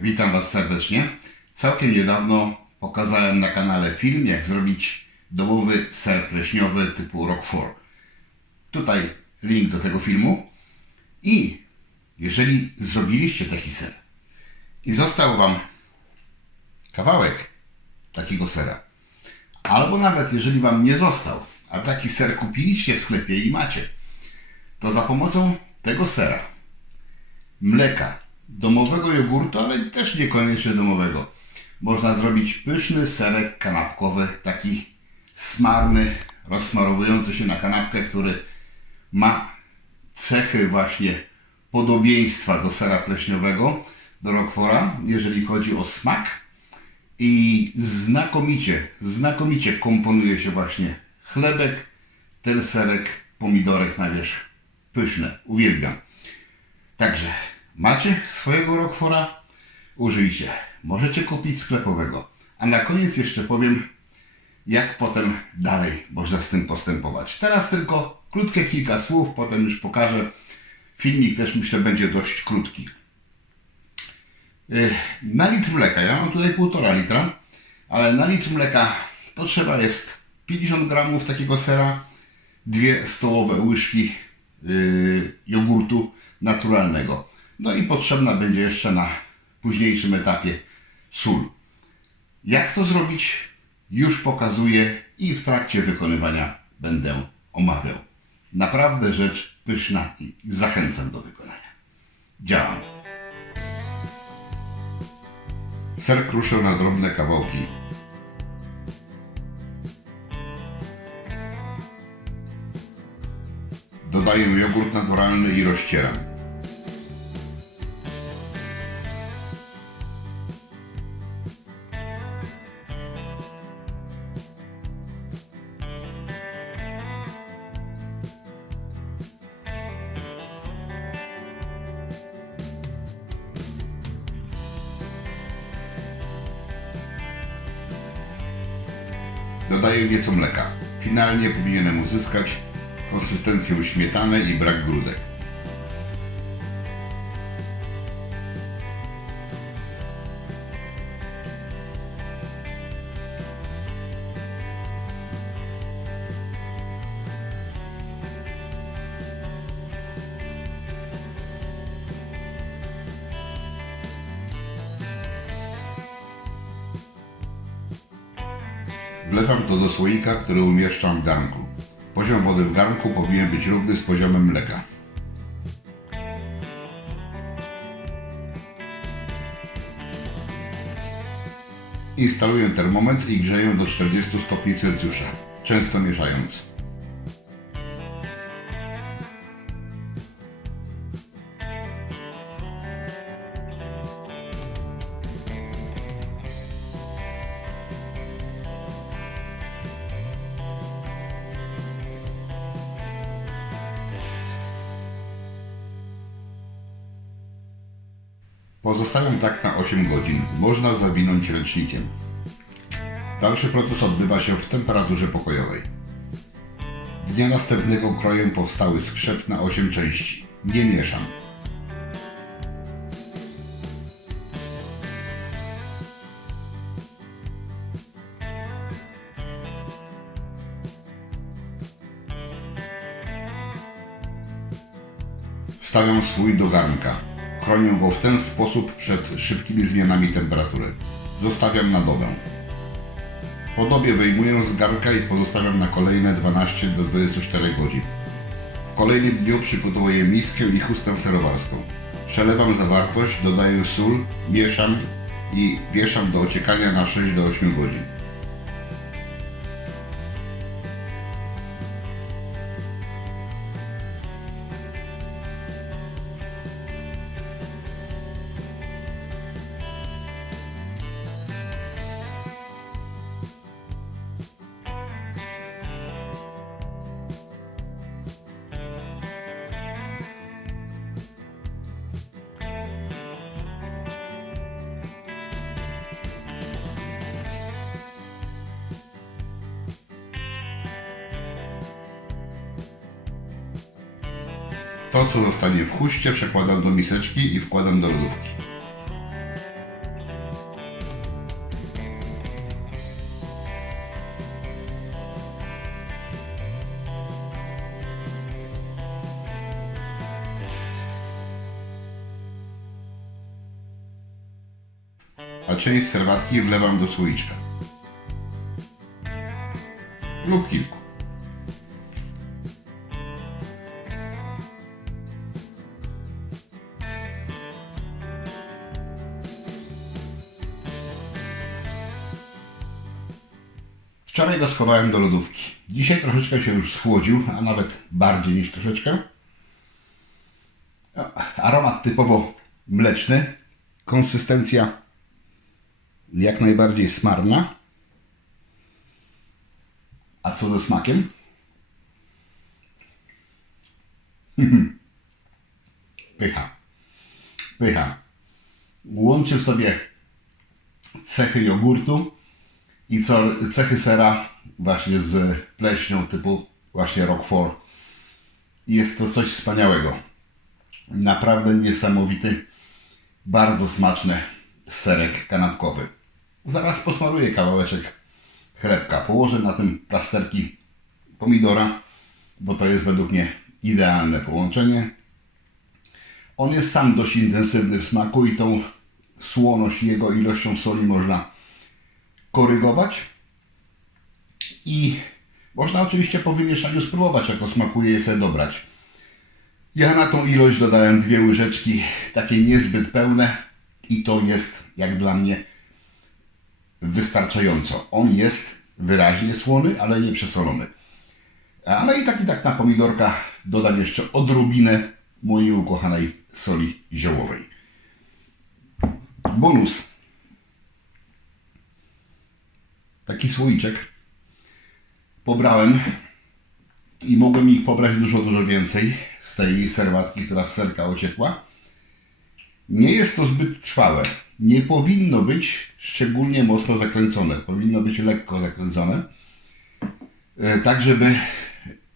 Witam Was serdecznie. Całkiem niedawno pokazałem na kanale film, jak zrobić domowy ser pleśniowy typu Roquefort. Tutaj link do tego filmu. I jeżeli zrobiliście taki ser i został Wam kawałek takiego sera, albo nawet jeżeli Wam nie został, a taki ser kupiliście w sklepie i macie, to za pomocą tego sera, mleka, domowego jogurtu, ale też niekoniecznie domowego, można zrobić pyszny serek kanapkowy, taki smarny, rozsmarowujący się na kanapkę, który ma cechy właśnie podobieństwa do sera pleśniowego, do Roqueforta, jeżeli chodzi o smak, i znakomicie komponuje się właśnie chlebek, ten serek, pomidorek na wierzch. Pyszne, uwielbiam. Także macie swojego Roqueforta? Użyjcie. Możecie kupić sklepowego. A na koniec jeszcze powiem, jak potem dalej można z tym postępować. Teraz tylko krótkie kilka słów, potem już pokażę. Filmik też myślę będzie dość krótki. Na litr mleka, ja mam tutaj 1,5 litra, ale na litr mleka potrzeba jest 50 gramów takiego sera, 2 stołowe łyżki jogurtu naturalnego. No i potrzebna będzie jeszcze na późniejszym etapie sól. Jak to zrobić, już pokazuję i w trakcie wykonywania będę omawiał. Naprawdę rzecz pyszna i zachęcam do wykonania. Działam. Ser kruszę na drobne kawałki. Dodaję jogurt naturalny i rozcieram. Dodaję nieco mleka. Finalnie powinienem uzyskać konsystencję śmietany i brak grudek. Wlewam to do słoika, który umieszczam w garnku. Poziom wody w garnku powinien być równy z poziomem mleka. Instaluję termometr i grzeję do 40 stopni Celsjusza, często mieszając. Pozostawiam tak na 8 godzin. Można zawinąć ręcznikiem. Dalszy proces odbywa się w temperaturze pokojowej. Dnia następnego kroję powstały skrzep na 8 części. Nie mieszam. Wstawiam słój do garnka. Chronię go w ten sposób przed szybkimi zmianami temperatury. Zostawiam na dobę. Po dobie wyjmuję z garnka i pozostawiam na kolejne 12 do 24 godzin. W kolejnym dniu przygotowuję miskę i chustę serowarską. Przelewam zawartość, dodaję sól, mieszam i wieszam do ociekania na 6 do 8 godzin. To, co zostanie w huście, przekładam do miseczki i wkładam do lodówki. a część serwatki wlewam do słoiczka lub kilku. Wczoraj go schowałem do lodówki. Dzisiaj troszeczkę się już schłodził, a nawet bardziej niż troszeczkę. Aromat typowo mleczny. Konsystencja jak najbardziej smarna. A co ze smakiem? Pycha. Pycha. Łączy w sobie cechy jogurtu i cechy sera właśnie z pleśnią typu właśnie Roquefort. Jest to coś wspaniałego. Naprawdę niesamowity, bardzo smaczny serek kanapkowy. Zaraz posmaruję kawałeczek chlebka. Położę na tym plasterki pomidora, bo to jest według mnie idealne połączenie. On jest sam dość intensywny w smaku i tą słoność jego ilością soli można korygować. I można oczywiście po wymieszaniu spróbować, jak to smakuje i sobie dobrać. Ja na tą ilość dodałem 2 łyżeczki, takie niezbyt pełne i to jest, jak dla mnie, wystarczająco. On jest wyraźnie słony, ale nie przesolony. Ale i tak na pomidorka dodam jeszcze odrobinę mojej ukochanej soli ziołowej. Bonus. Taki słoiczek pobrałem i mogłem ich pobrać dużo więcej z tej serwatki, która z serka ociekła. Nie jest to zbyt trwałe. Nie powinno być szczególnie mocno zakręcone. Powinno być lekko zakręcone. Tak, żeby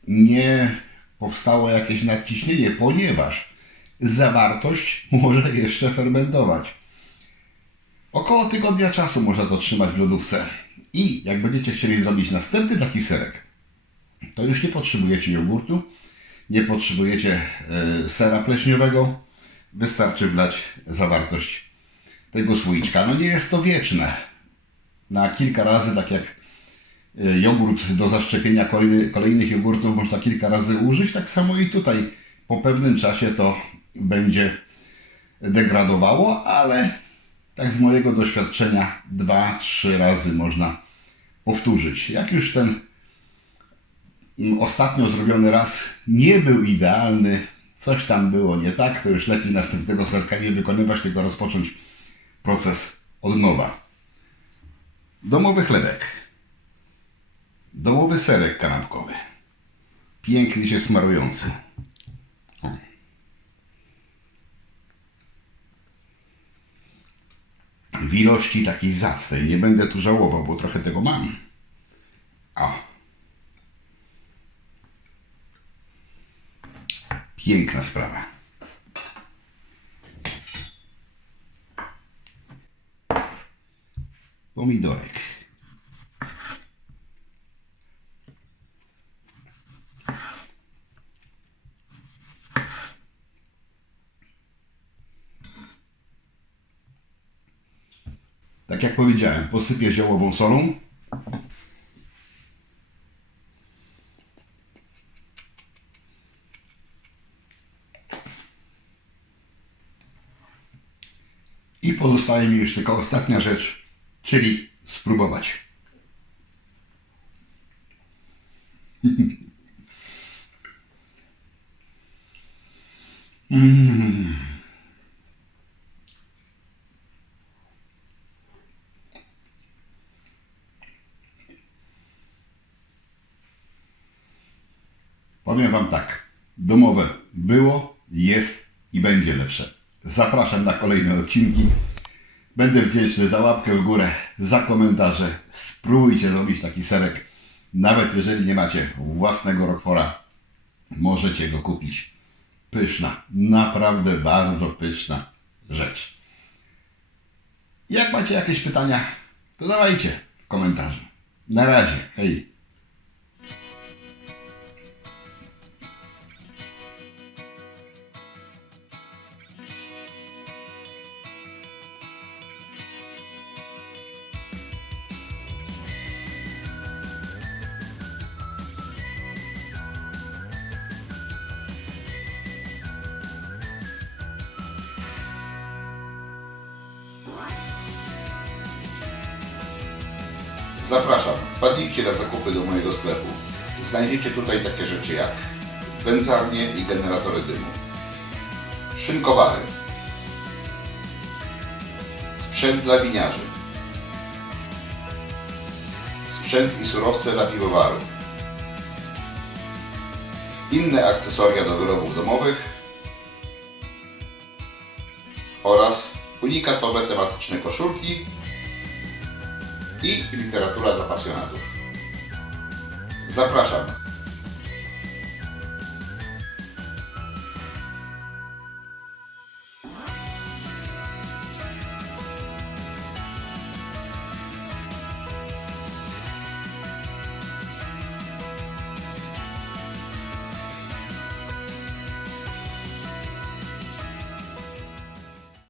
nie powstało jakieś nadciśnienie, ponieważ zawartość może jeszcze fermentować. Około tygodnia czasu można to trzymać w lodówce. I jak będziecie chcieli zrobić następny taki serek, to już nie potrzebujecie jogurtu, nie potrzebujecie sera pleśniowego. Wystarczy wlać zawartość tego słoiczka. No nie jest to wieczne. Na kilka razy, tak jak jogurt do zaszczepienia kolejnych jogurtów można kilka razy użyć, tak samo i tutaj po pewnym czasie to będzie degradowało, ale tak z mojego doświadczenia 2-3 razy można powtórzyć. Jak już ten ostatnio zrobiony raz nie był idealny, coś tam było nie tak, to już lepiej następnego serka nie wykonywać, tylko rozpocząć proces od nowa. Domowy chlebek. Domowy serek kanapkowy. Pięknie się smarujący. O. W ilości takiej zacnej. Nie będę tu żałował, bo trochę tego mam. O. Piękna sprawa. Pomidorek. Tak jak powiedziałem, posypię ziołową solą. I pozostaje mi już tylko ostatnia rzecz, czyli spróbować. Powiem Wam tak, domowe było, jest i będzie lepsze. Zapraszam na kolejne odcinki. Będę wdzięczny za łapkę w górę, za komentarze. Spróbujcie zrobić taki serek. Nawet jeżeli nie macie własnego Roqueforta, możecie go kupić. Pyszna, naprawdę bardzo pyszna rzecz. Jak macie jakieś pytania, to dawajcie w komentarzu. Na razie, hej! Zapraszam, wpadnijcie na zakupy do mojego sklepu. Znajdziecie tutaj takie rzeczy jak wędzarnie i generatory dymu, szynkowary, sprzęt dla winiarzy, sprzęt i surowce dla piwowarów, inne akcesoria do wyrobów domowych oraz unikatowe tematyczne koszulki i literatura dla pasjonatów. Zapraszam!